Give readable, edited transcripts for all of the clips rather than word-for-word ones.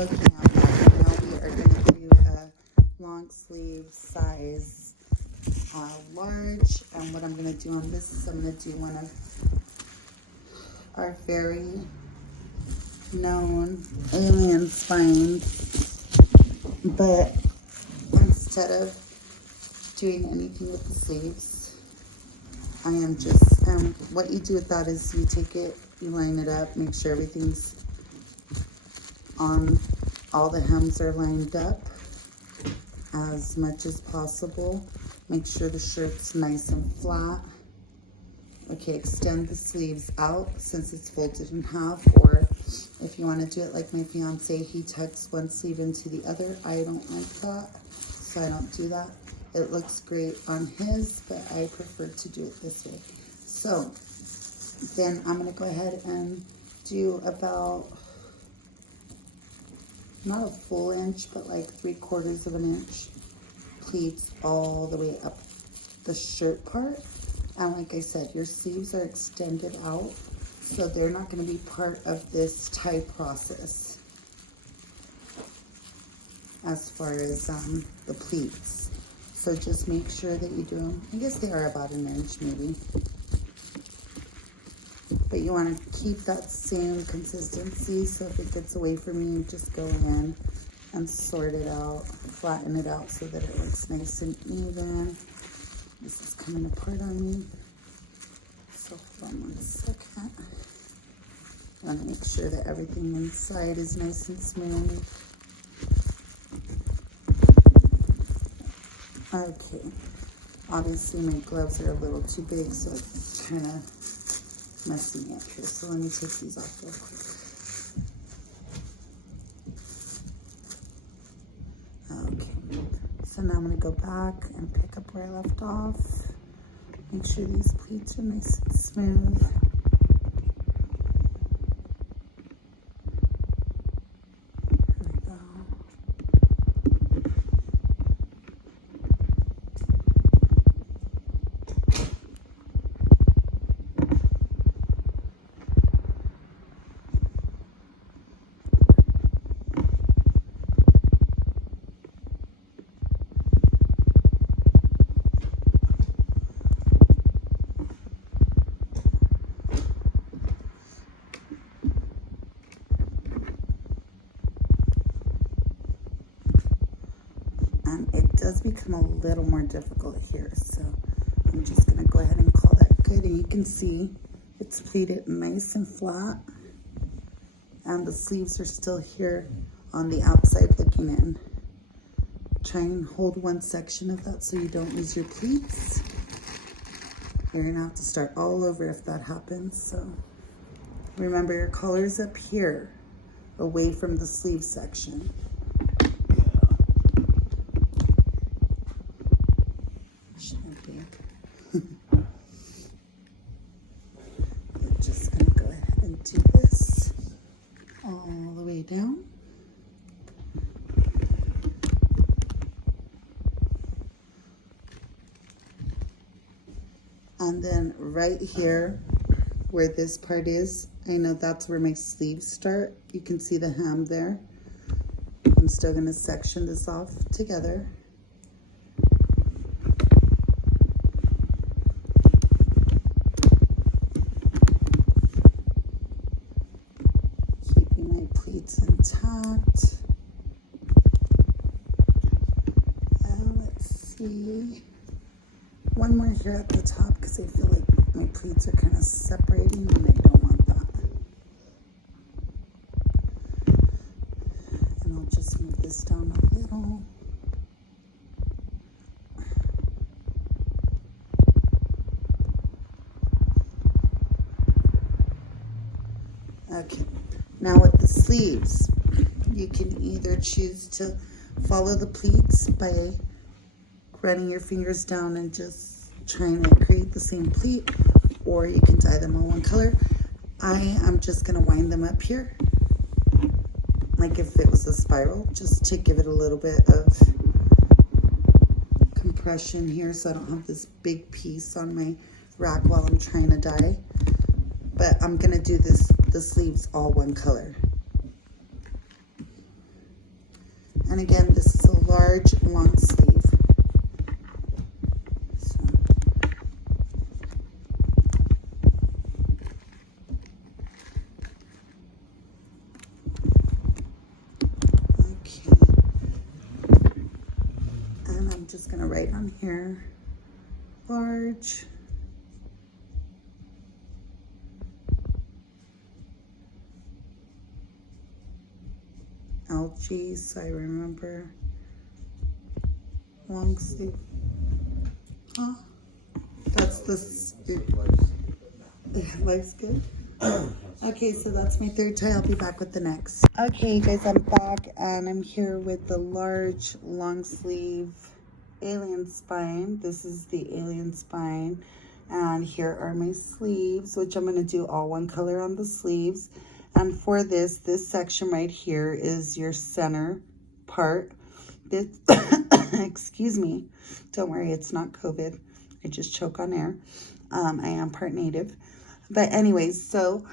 Okay, now we are going to do a long sleeve size large, and what I'm going to do on this is I'm going to do one of our very known alien spines, but instead of doing anything with the sleeves, I am just, what you do with that is you take it, you line it up, make sure everything's on, all the hems are lined up as much as possible. Make sure the shirt's nice and flat. Okay, extend the sleeves out since it's folded in half, or if you want to do it like my fiance, he tucks one sleeve into the other. I don't like that, so I don't do that. It looks great on his, but I prefer to do it this way. So then I'm going to go ahead and do about, not a full inch, but like 3/4 of an inch pleats all the way up the shirt part. And like I said, your sleeves are extended out, so they're not going to be part of this tie process as far as the pleats. So just make sure that you do them. I guess they are about an inch maybe. But you want to keep that same consistency, so if it gets away from you, just go in and sort it out, flatten it out so that it looks nice and even. This is coming apart on me, so hold on 1 second. I want to make sure that everything inside is nice and smooth. Okay, obviously my gloves are a little too big, so it's kind of messing me up here. So let me take these off real quick. Okay, so now I'm going to go back and pick up where I left off. Make sure these pleats are nice and smooth. There we go. And it does become a little more difficult here, so I'm just going to go ahead and call that good. And you can see it's pleated nice and flat, and the sleeves are still here on the outside looking in. Try and hold one section of that so you don't lose your pleats. You're going to have to start all over if that happens. So remember, your collar's up here away from the sleeve section. Just gonna go ahead and do this all the way down. And then right here where this part is, I know that's where my sleeves start. You can see the hem there. I'm still gonna section this off together. Pleats intact. And let's see, one more here at the top because I feel like my pleats are kind of separating and I don't want that. And I'll just move this down a little. Okay. Now with the sleeves, you can either choose to follow the pleats by running your fingers down and just trying to create the same pleat, or you can dye them all one color. I am just going to wind them up here, like if it was a spiral, just to give it a little bit of compression here so I don't have this big piece on my rack while I'm trying to dye. But I'm gonna do the sleeves all one color. And again, this is a large long sleeve. So. Okay. And I'm just gonna write on here, large. LG, so I remember. Long sleeve. Oh, that's the life's good. Okay, so that's my third tie. I'll be back with the next. Okay, guys, I'm back and I'm here with the large long sleeve alien spine. This is the alien spine, and here are my sleeves, which I'm going to do all one color on the sleeves. And for this section right here is your center part. This, excuse me, don't worry, it's not COVID. I just choke on air. I am part native. But anyways, so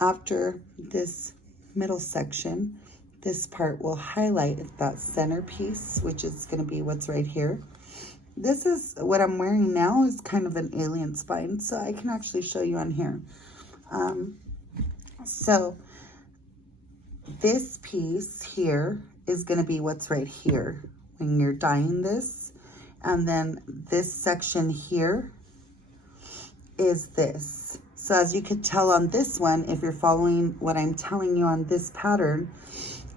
after this middle section, this part will highlight that center piece, which is going to be what's right here. This is what I'm wearing now, is kind of an alien spine, so I can actually show you on here. So this piece here is going to be what's right here when you're dyeing this. And then this section here is this. So as you could tell on this one, if you're following what I'm telling you on this pattern,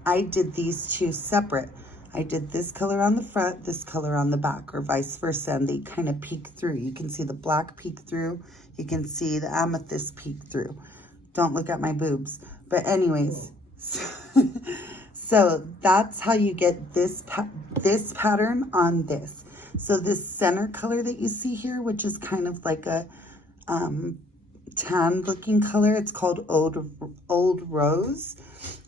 I did these two separate. I did this color on the front, this color on the back, or vice versa, and they kind of peek through. You can see the black peek through. You can see the amethyst peek through. Don't look at my boobs. But anyways, so that's how you get this pattern on this. So this center color that you see here, which is kind of like a tan looking color, it's called Old Rose.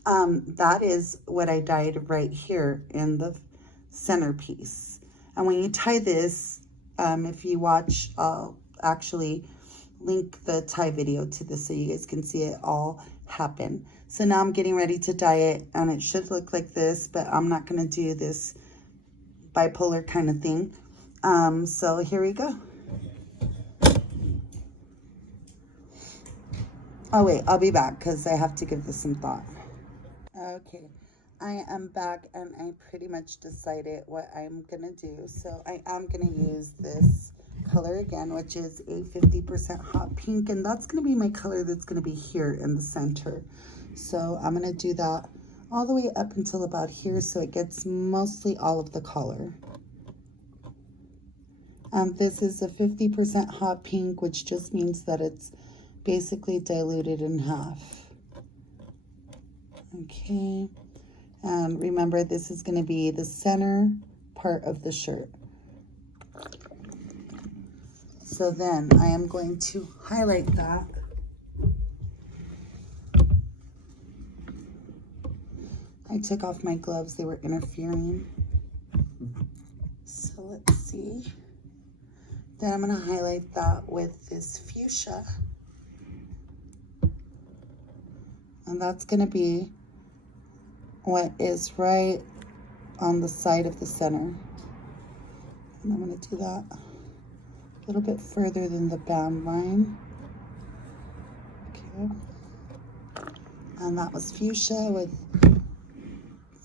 That is what I dyed right here in the centerpiece. And when you tie this, if you watch, I'll actually link the tie video to this so you guys can see it all happen. So now I'm getting ready to dye it, and it should look like this, but I'm not going to do this bipolar kind of thing. So here we go. Oh wait, I'll be back because I have to give this some thought. Okay, I am back and I pretty much decided what I'm gonna do. So I am gonna use this color again, which is a 50% hot pink, and that's gonna be my color that's gonna be here in the center. So I'm gonna do that all the way up until about here, so it gets mostly all of the color. This is a 50% hot pink, which just means that it's basically diluted in half. Okay, and remember, this is going to be the center part of the shirt. So then I am going to highlight that. I took off my gloves, they were interfering. So let's see. Then I'm going to highlight that with this fuchsia. And that's going to be what is right on the side of the center. And I'm going to do that a little bit further than the band line. Okay. And that was fuchsia with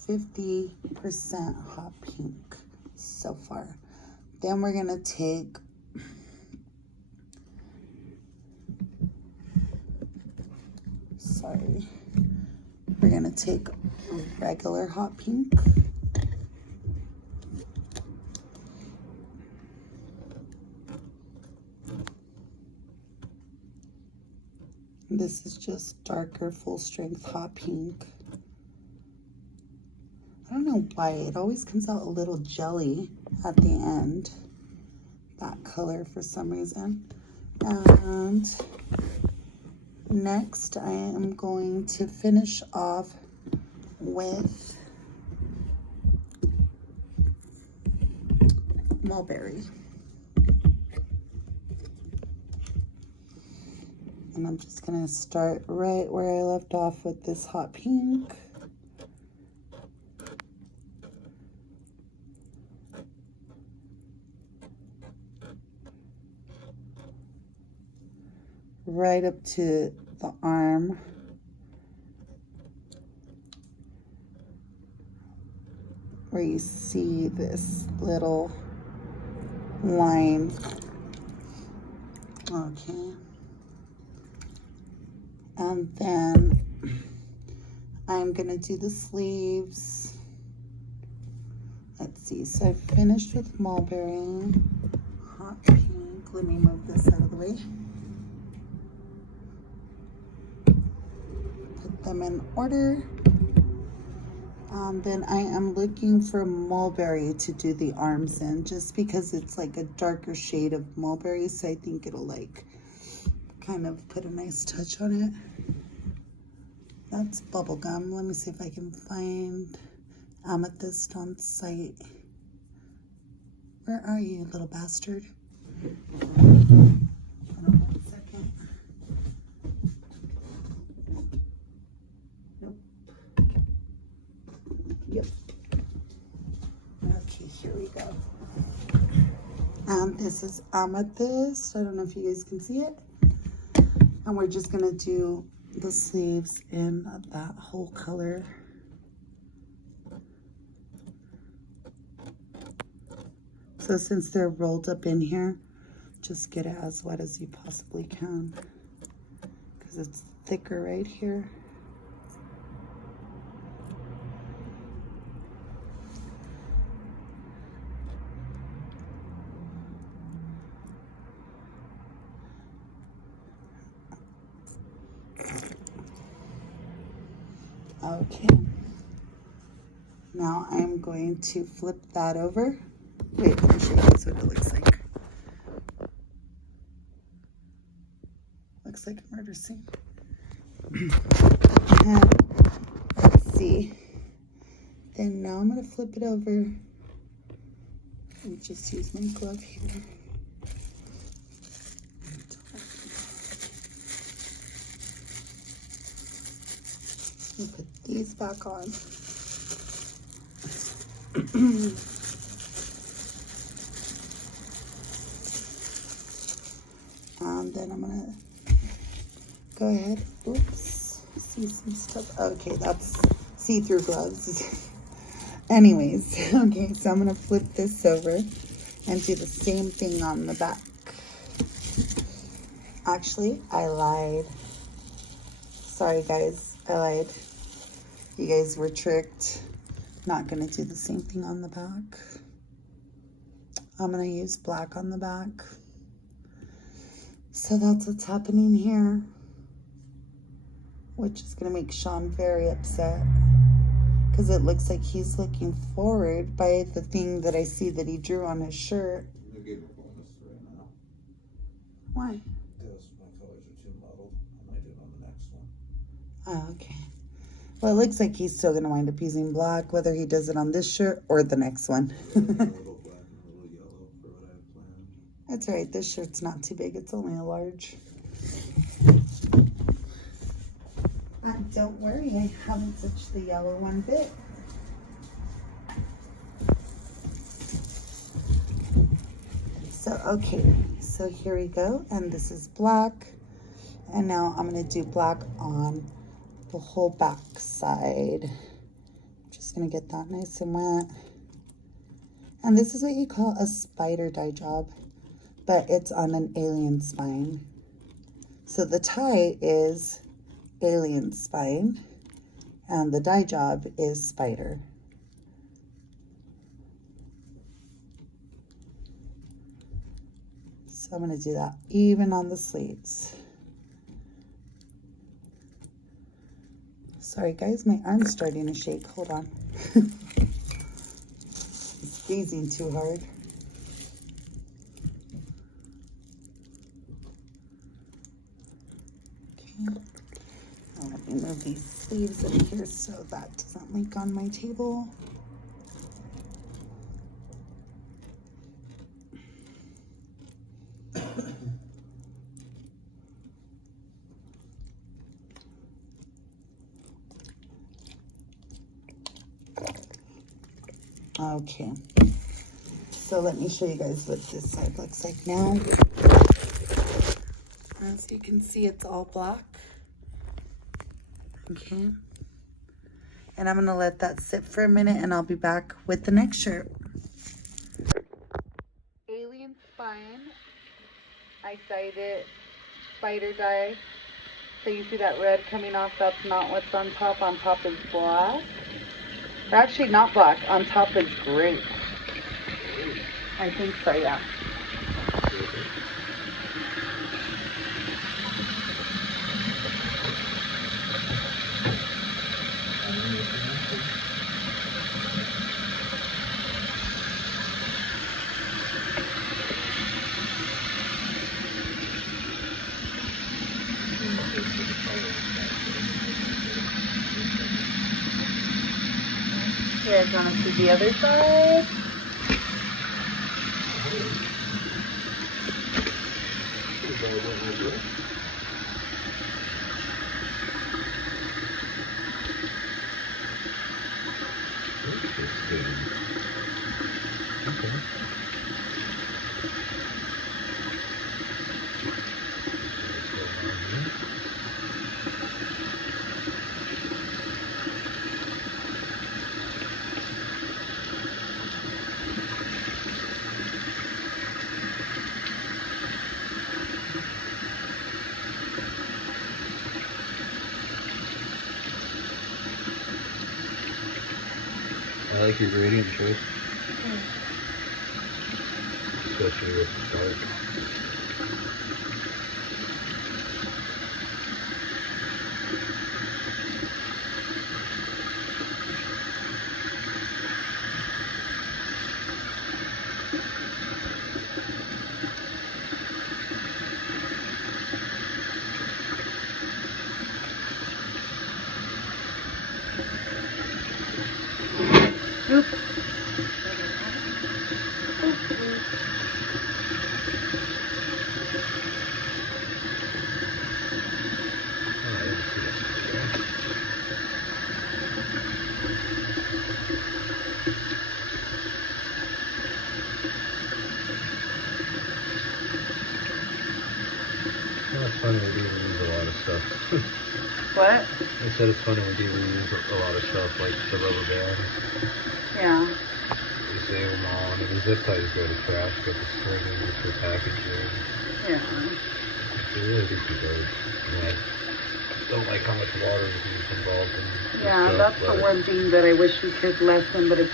50% hot pink so far. Then we're going to take we're going to take regular hot pink. This is just darker, full strength hot pink. I don't know why, it always comes out a little jelly at the end, that color for some reason. And next, I am going to finish off with mulberry. And I'm just going to start right where I left off with this hot pink. right up to the arm. Where you see this little line. Okay. And then I'm gonna do the sleeves. Let's see, so I finished with mulberry, hot pink. Let me move this out of the way. Put them in order. Then I am looking for mulberry to do the arms in, just because it's like a darker shade of mulberry, so I think it'll like kind of put a nice touch on it. That's bubblegum. Let me see if I can find amethyst on site. Where are you, little bastard? Hold on 1 second. Nope. Yep. Okay, here we go. And this is amethyst. I don't know if you guys can see it. And we're just gonna do the sleeves in that whole color. So since they're rolled up in here, just get it as wet as you possibly can, because it's thicker right here. Okay. Now I'm going to flip that over. Wait, let me show you guys what it looks like. Looks like a murder scene. And let's see. Then now I'm going to flip it over. And just use my glove here. And put these back on. And then I'm gonna go ahead. Oops, see some stuff. Okay, that's see-through gloves. Anyways, okay, so I'm gonna flip this over and do the same thing on the back. Actually, I lied. Sorry guys, I lied. You guys were tricked. Not gonna do the same thing on the back. I'm gonna use black on the back. So that's what's happening here, which is gonna make Sean very upset, because it looks like he's looking forward by the thing that I see that he drew on his shirt. I gave him a bonus right now. Why? Because my colors are too muddled. I might do it on the next one. Oh, okay. Well, it looks like he's still gonna wind up using black, whether he does it on this shirt or the next one. A little black and a little yellow for what I have planned. That's all right. This shirt's not too big. It's only a large. Don't worry, I haven't touched the yellow one bit. So, okay. So here we go. And this is black. And now I'm going to do black on the whole back side. Just going to get that nice and wet. And this is what you call a spider dye job, but it's on an alien spine. So the tie is alien spine and the dye job is spider. So I'm going to do that even on the sleeves. Sorry guys, my arm's starting to shake. Hold on. Squeezing too hard. Okay. Now let me move these sleeves in here so that doesn't leak on my table. Okay, so let me show you guys what this side looks like now. As you can see, it's all black. Okay. And I'm gonna let that sit for a minute and I'll be back with the next shirt. Alien Spine. I dyed it spider dye. So you see that red coming off, that's not what's on top. On top is black. Or actually not black, on top is gray. I think so, yeah. You guys want to see the other side? I like your gradient choice. Especially with the dark. Oops. Well, it's funny, we do reuse a lot of stuff. What? I said it's funny, we do reuse a lot of stuff, like the rubber bands. Yeah. We save them all, and the zip ties go to trash, but the string is for packaging. Yeah. They really do keep those. And I don't like how much water is involved in Yeah, stuff, that's but the one thing that I wish we could lessen, but it's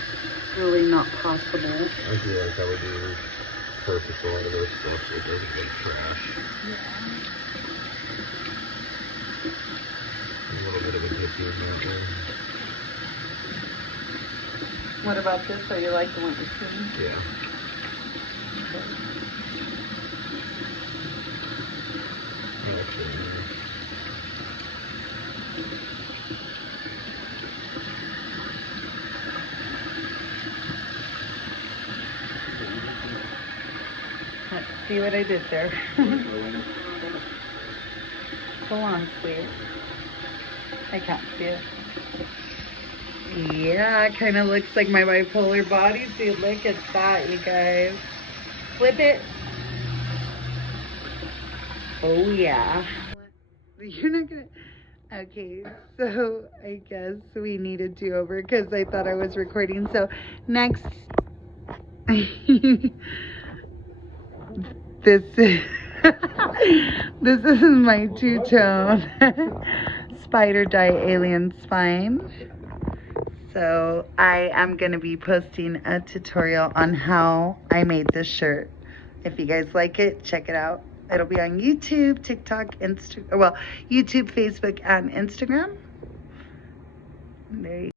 really not possible. I feel like how we do purchase a lot of this stuff, so it doesn't go to trash. A little bit of a dip here, man. What about this? Are you liking what you're seeing? Yeah. Okay. Let's see what I did there. Go on, sleeve. I can't see it. Yeah, it kind of looks like my bipolar bodysuit. Look at that, you guys. Flip it. Oh, yeah. You're not gonna... Okay, so I guess we need a do-over because I thought I was recording. So next... This is... this is my two-tone spider dye alien spine. So I am going to be posting a tutorial on how I made this shirt. If you guys like it, check it out. It'll be on YouTube, TikTok, YouTube, Facebook, and Instagram. There you go.